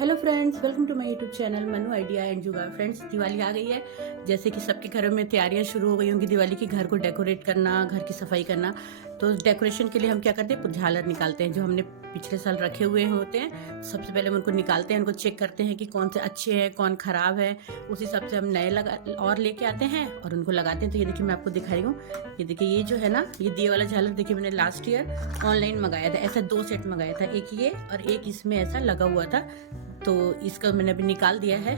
Hello friends, welcome to my YouTube channel Manu idea and Jugaad. Friends, Diwali आ गई है। जैसे कि सबके घरों में तैयारियां शुरू हो गई होंगी दिवाली की, घर को डेकोरेट करना, घर की सफाई करना। तो डेकोरेशन के लिए हम क्या करते हैं, झालर निकालते हैं जो हमने पिछले साल रखे हुए होते हैं। सबसे पहले हम उनको निकालते हैं, उनको चेक करते हैं कि कौन से अच्छे हैं, कौन खराब है। उस हिसाब से हम नए लगा और लेके आते हैं और उनको लगाते हैं। तो ये देखिए, मैं आपको दिखा रही हूँ। ये देखिए, ये जो है ना, ये दिए वाला झालर देखिए, मैंने लास्ट ईयर ऑनलाइन मंगाया था। ऐसा 2 सेट मंगाया था, एक ये और एक इसमें ऐसा लगा हुआ था। तो इसका मैंने अभी निकाल दिया है।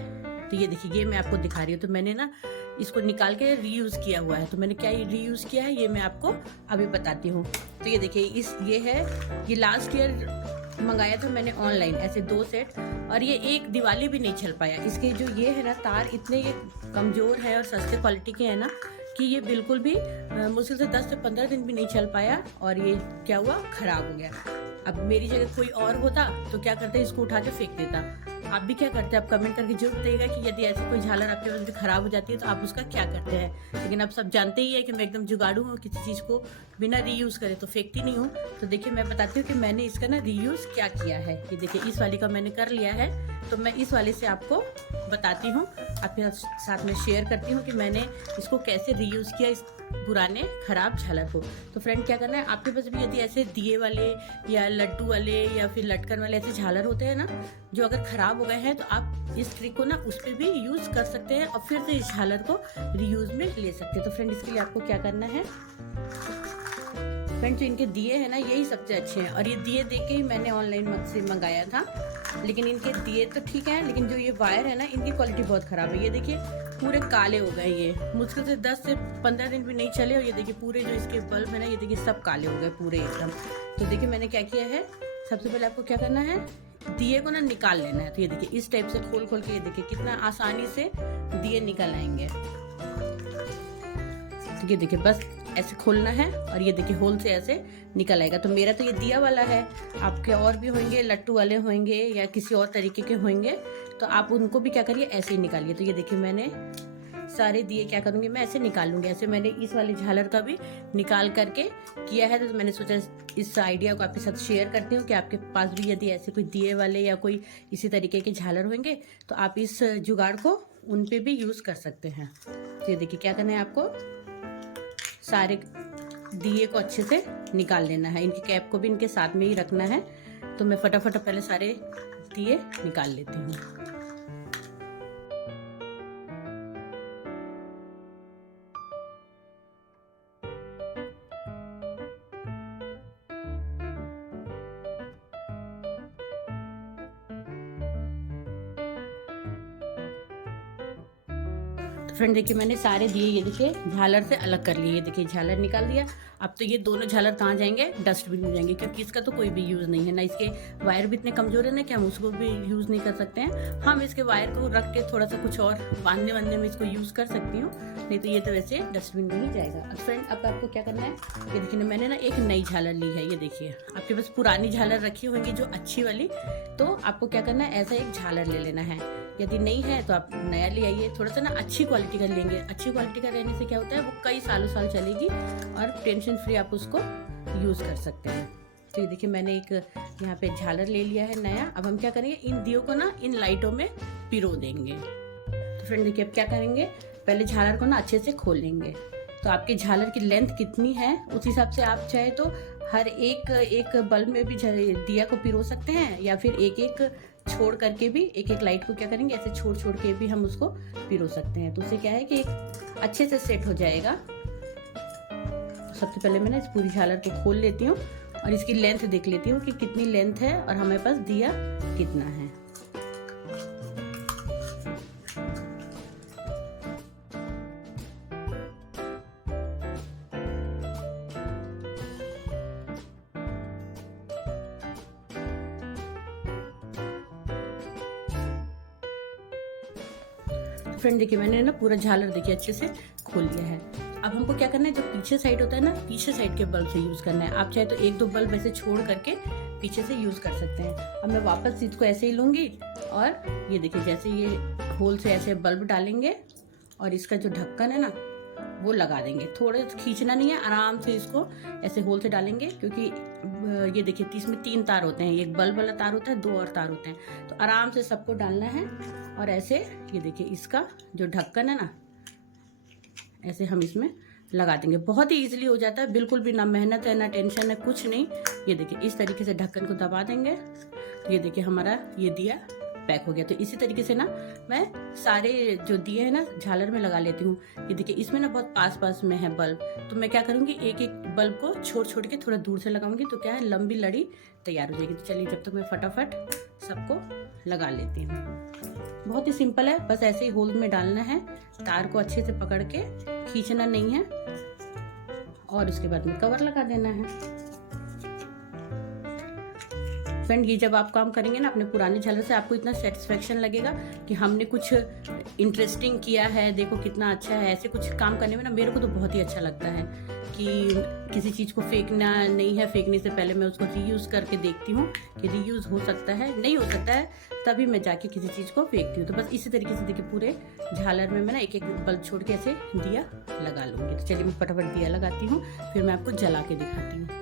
तो ये देखिए, ये मैं आपको दिखा रही हूँ। तो मैंने ना इसको निकाल के रीयूज किया हुआ है। तो मैंने क्या ये रीयूज किया है, ये मैं आपको अभी बताती हूँ। तो ये देखिए, ये है, ये लास्ट ईयर मंगाया था मैंने ऑनलाइन, ऐसे 2 सेट। और ये एक दिवाली भी नहीं चल पाया। इसके जो ये है ना तार, इतने ये कमजोर है और सस्ते क्वालिटी के है ना कि ये बिल्कुल भी मुश्किल से 10 से 15 दिन भी नहीं चल पाया। और ये क्या हुआ, खराब हो गया। अब मेरी जगह कोई और होता तो क्या करते, इसको उठा के फेंक देता। आप भी क्या करते हैं, आप कमेंट करके जरूर बताइएगा कि यदि ऐसी कोई झालर आपके पास भी खराब हो जाती है तो आप उसका क्या करते हैं। लेकिन आप सब जानते ही है कि मैं एकदम जुगाड़ू हूँ, किसी चीज़ को बिना रीयूज़ करे तो फेंकती नहीं हूँ। तो देखिए, मैं बताती हूँ कि मैंने इसका ना रीयूज़ क्या किया है। ये देखिए, इस वाली का मैंने कर लिया है। तो मैं इस वाले से आपको बताती हूँ, आपके साथ में शेयर करती हूँ कि मैंने इसको कैसे रीयूज़ किया, इस पुराने खराब झालर को। तो फ्रेंड, क्या करना है, आपके पास भी यदि ऐसे दिए वाले या लड्डू वाले या फिर लटकन वाले ऐसे झालर होते हैं ना, जो अगर खराब हो गए हैं, तो आप इस ट्रिक को ना उस पर भी यूज कर सकते हैं और फिर से इस झालर को रीयूज में ले सकते हैं। तो फ्रेंड, इसके लिए आपको क्या करना है, फ्रेंड, जो इनके दिए हैं ना, यही सबसे अच्छे हैं। और ये दिए देख के ही मैंने ऑनलाइन से मंगाया था। लेकिन इनके दिए तो ठीक है, लेकिन जो ये वायर है ना, इनकी क्वालिटी बहुत खराब है। ये देखिए, पूरे काले हो गए। ये मुश्किल से 10 से 15 दिन भी नहीं चले। और ये देखिए, पूरे जो इसके बल्ब है ना, ये देखिए सब काले हो गए पूरे एकदम। तो देखिए, मैंने क्या किया है, सबसे पहले आपको क्या करना है, दिए को ना निकाल लेना है। तो ये देखिए, इस टाइप से खोल खोल के, ये देखिए कितना आसानी से दिए निकल आएंगे। तो ये देखिए, बस ऐसे खोलना है और ये देखिए होल से ऐसे निकल आएगा। तो मेरा तो ये दिया वाला है, आपके और भी होंगे, लट्टू वाले होंगे या किसी और तरीके के होंगे। तो आप उनको भी क्या करिए, ऐसे ही निकालिए। तो ये देखिए, मैंने सारे दिए क्या करूंगी, मैं ऐसे निकाल लूंगी। ऐसे मैंने इस वाली झालर का भी निकाल करके किया है। तो मैंने सोचा इस आइडिया को आपके साथ शेयर करती हूँ कि आपके पास भी यदि ऐसे कोई दिए वाले या कोई इसी तरीके के झालर होंगे तो आप इस जुगाड़ को उन पे भी यूज कर सकते हैं। तो ये देखिए, क्या करना है, आपको सारे दिए को अच्छे से निकाल लेना है। इनकी कैप को भी इनके साथ में ही रखना है। तो मैं फटाफट पहले सारे दिए निकाल लेती हूँ। तो फ्रेंड देखिए, मैंने सारे दिए ये देखिए झालर से अलग कर लिए। ये देखिए, झालर निकाल दिया। अब तो ये दोनों झालर कहाँ जाएंगे, डस्टबिन में जाएंगे, क्योंकि इसका तो कोई भी यूज़ नहीं है ना। इसके वायर भी इतने कमजोर है ना कि हम उसको भी यूज़ नहीं कर सकते हैं। हम इसके वायर को रख के थोड़ा सा कुछ और बांधने वांधने में इसको यूज़ कर सकती हूँ, नहीं तो ये तो वैसे डस्टबिन में ही जाएगा। अब फ्रेंड, अब आपको क्या करना है, ये देखिए, मैंने ना एक नई झालर ली है। ये देखिए, आपके पास पुरानी झालर रखी होंगी जो अच्छी वाली, तो आपको क्या करना है, ऐसा एक झालर ले लेना है। यदि नहीं है तो आप नया ले आइए। थोड़ा सा ना अच्छी क्वालिटी का लेंगे। अच्छी क्वालिटी का रहने से क्या होता है, वो कई सालों साल चलेगी और टेंशन फ्री आप उसको यूज़ कर सकते हैं। तो ये देखिए, मैंने एक यहाँ पे झालर ले लिया है नया। अब हम क्या करेंगे, इन दियों को ना इन लाइटों में पिरो देंगे। तो फ्रेंड देखिए, अब क्या करेंगे, पहले झालर को ना अच्छे से खोल लेंगे। तो आपकी झालर की लेंथ कितनी है, उस हिसाब से आप चाहे तो हर एक बल्ब में भी दिया को पिरो सकते हैं, या फिर एक एक छोड़ करके भी, एक एक लाइट को क्या करेंगे, ऐसे छोड़ छोड़ के भी हम उसको पिरो सकते हैं। तो उससे क्या है कि एक अच्छे से सेट हो जाएगा। तो सबसे पहले मैं ना इस पूरी झालर को खोल लेती हूँ और इसकी लेंथ देख लेती हूँ कि कितनी लेंथ है और हमारे पास दिया कितना है। फ्रेंड देखिए, मैंने ना पूरा झालर देखिए अच्छे से खोल लिया है। अब हमको क्या करना है, जो पीछे साइड होता है ना, पीछे साइड के बल्ब से यूज़ करना है। आप चाहे तो 1-2 बल्ब ऐसे छोड़ करके पीछे से यूज़ कर सकते हैं। अब मैं वापस इसको ऐसे ही लूँगी और ये देखिए, जैसे ये होल से ऐसे बल्ब डालेंगे और इसका जो ढक्कन है ना, वो लगा देंगे। थोड़े खींचना नहीं है, आराम से इसको ऐसे होल से डालेंगे, क्योंकि ये देखिए इसमें 3 तार होते हैं, एक बल्ब वाला तार होता है, 2 और तार होते हैं। तो आराम से सबको डालना है और ऐसे ये देखिए इसका जो ढक्कन है ना, ऐसे हम इसमें लगा देंगे। बहुत ही इजीली हो जाता है, बिल्कुल भी ना मेहनत है ना टेंशन है, कुछ नहीं। ये देखिए इस तरीके से ढक्कन को दबा देंगे। तो ये देखिए हमारा ये दिया पैक हो गया। तो इसी तरीके से ना मैं सारे जो दिए हैं ना झालर में लगा लेती हूँ। ये देखिए इसमें ना बहुत पास पास में है बल्ब, तो मैं क्या करूँगी एक एक बल्ब को छोड़ छोड़ के थोड़ा दूर से लगाऊंगी, तो क्या है लंबी लड़ी तैयार हो जाएगी। तो चलिए जब तक मैं फटाफट सबको लगा लेती हूँ। बहुत ही सिंपल है, बस ऐसे ही होल में डालना है, तार को अच्छे से पकड़ के खींचना नहीं है और इसके बाद में कवर लगा देना है। फ्रेंड ये जब आप काम करेंगे ना अपने पुराने झालर से, आपको इतना सेटिस्फेक्शन लगेगा कि हमने कुछ इंटरेस्टिंग किया है, देखो कितना अच्छा है। ऐसे कुछ काम करने में ना मेरे को तो बहुत ही अच्छा लगता है कि किसी चीज़ को फेंकना नहीं है, फेंकने से पहले मैं उसको रीयूज़ करके देखती हूँ कि रीयूज़ हो सकता है, नहीं हो सकता है तभी मैं जाके किसी चीज़ को फेंकती हूँ। तो बस इसी तरीके से देखिए पूरे झालर में मैं ना एक एक बल्ब छोड़ के ऐसे दिया लगा लूँगी। तो चलिए मैं फटाफट दिया लगाती हूँ, फिर मैं आपको जला के दिखाती हूँ।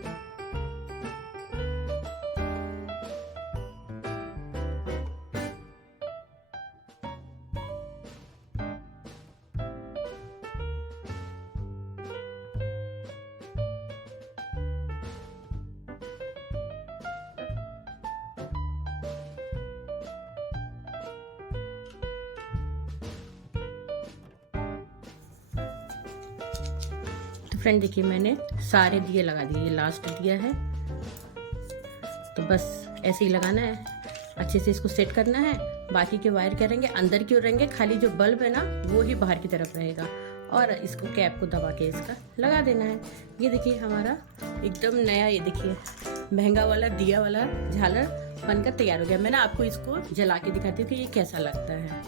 फ्रेंड देखिए मैंने सारे दिए लगा दिए, ये लास्ट दिया है। तो बस ऐसे ही लगाना है, अच्छे से इसको सेट करना है। बाकी के वायर क्या रहेंगे अंदर की ओर रहेंगे, खाली जो बल्ब है ना वो ही बाहर की तरफ रहेगा। और इसको कैप को दबा के इसका लगा देना है। ये देखिए हमारा एकदम नया, ये देखिए महंगा वाला दिया वाला झालर बनकर तैयार हो गया। मैं ना आपको इसको जला के दिखाती हूँ कि ये कैसा लगता है।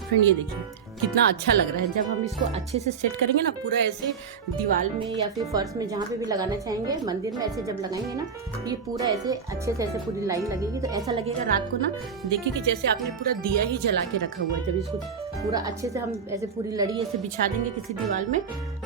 फ्रेंड ये देखिए कितना अच्छा लग रहा है। जब हम इसको अच्छे से सेट करेंगे ना पूरा ऐसे दीवार में या फिर फर्श में जहाँ पे भी लगाना चाहेंगे, मंदिर में ऐसे जब लगाएंगे ना, ये पूरा ऐसे अच्छे से ऐसे पूरी लाइन लगेगी। तो ऐसा लगेगा रात को ना देखिए कि जैसे आपने पूरा दिया ही जला के रखा हुआ है। जब इसको पूरा अच्छे से हम ऐसे पूरी लड़ी ऐसे बिछा देंगे किसी दीवार में,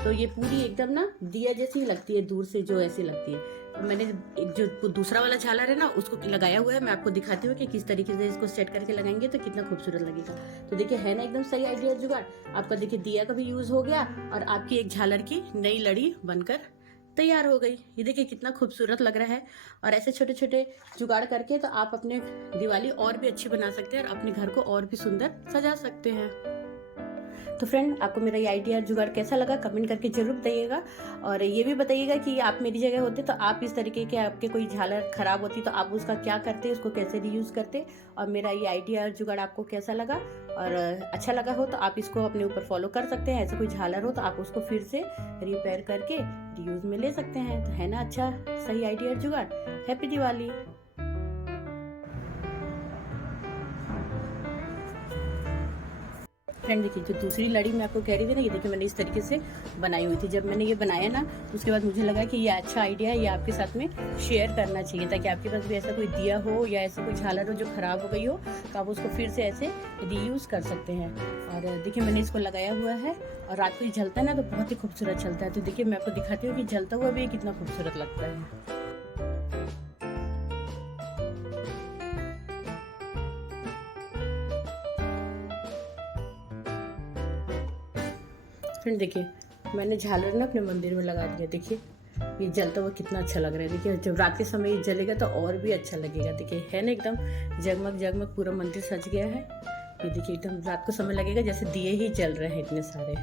तो ये पूरी एकदम ना दिया जैसी लगती है, दूर से जो ऐसी लगती है। मैंने एक जो दूसरा वाला झालर है ना उसको लगाया हुआ है, मैं आपको दिखाती हूँ कि किस तरीके से इसको सेट करके लगाएंगे तो कितना खूबसूरत लगेगा। तो देखिए है ना एकदम सही आइडिया जुगाड़। आपका देखिए दिया का भी यूज हो गया और आपकी एक झालर की नई लड़ी बनकर तैयार हो गई। ये देखिए कितना खूबसूरत लग रहा है। और ऐसे छोटे छोटे जुगाड़ करके तो आप अपने दिवाली और भी अच्छी बना सकते हैं और अपने घर को और भी सुंदर सजा सकते हैं। तो फ्रेंड आपको मेरा ये आइडिया जुगाड़ कैसा लगा कमेंट करके जरूर बताइएगा। और ये भी बताइएगा कि आप मेरी जगह होते तो आप इस तरीके के, आपके कोई झालर खराब होती तो आप उसका क्या करते, उसको कैसे रीयूज़ करते। और मेरा ये आइडिया जुगाड़ आपको कैसा लगा, और अच्छा लगा हो तो आप इसको अपने ऊपर फॉलो कर सकते हैं। ऐसा कोई झालर हो तो आप उसको फिर से रिपेयर करके रीयूज़ में ले सकते हैं। तो है ना अच्छा सही आइडिया जुगाड़। हैप्पी दिवाली। फ्रेंड देखिए जो दूसरी लड़ी मैं आपको कह रही थी ना, ये देखिए मैंने इस तरीके से बनाई हुई थी। जब मैंने ये बनाया ना उसके बाद मुझे लगा कि ये अच्छा आइडिया है, ये आपके साथ में शेयर करना चाहिए ताकि आपके पास भी ऐसा कोई दिया हो या ऐसा कोई झालर हो जो ख़राब हो गई हो तो आप उसको फिर से ऐसे रीयूज़ कर सकते हैं। और देखिए मैंने इसको लगाया हुआ है और रात को जलता है ना तो बहुत ही खूबसूरत चलता है। तो देखिए मैं आपको दिखाती हूँ कि जलता हुआ भी कितना खूबसूरत लगता है। फ्रेंड देखिए मैंने झालर ना अपने मंदिर में लगा दिया। देखिए ये जलता हुआ कितना अच्छा लग रहा है। देखिए जब रात के समय ये जलेगा तो और भी अच्छा लगेगा। देखिए है ना एकदम जगमग जगमग पूरा मंदिर सज गया है। ये देखिए एकदम रात को समय लगेगा जैसे दिए ही जल रहे हैं इतने सारे।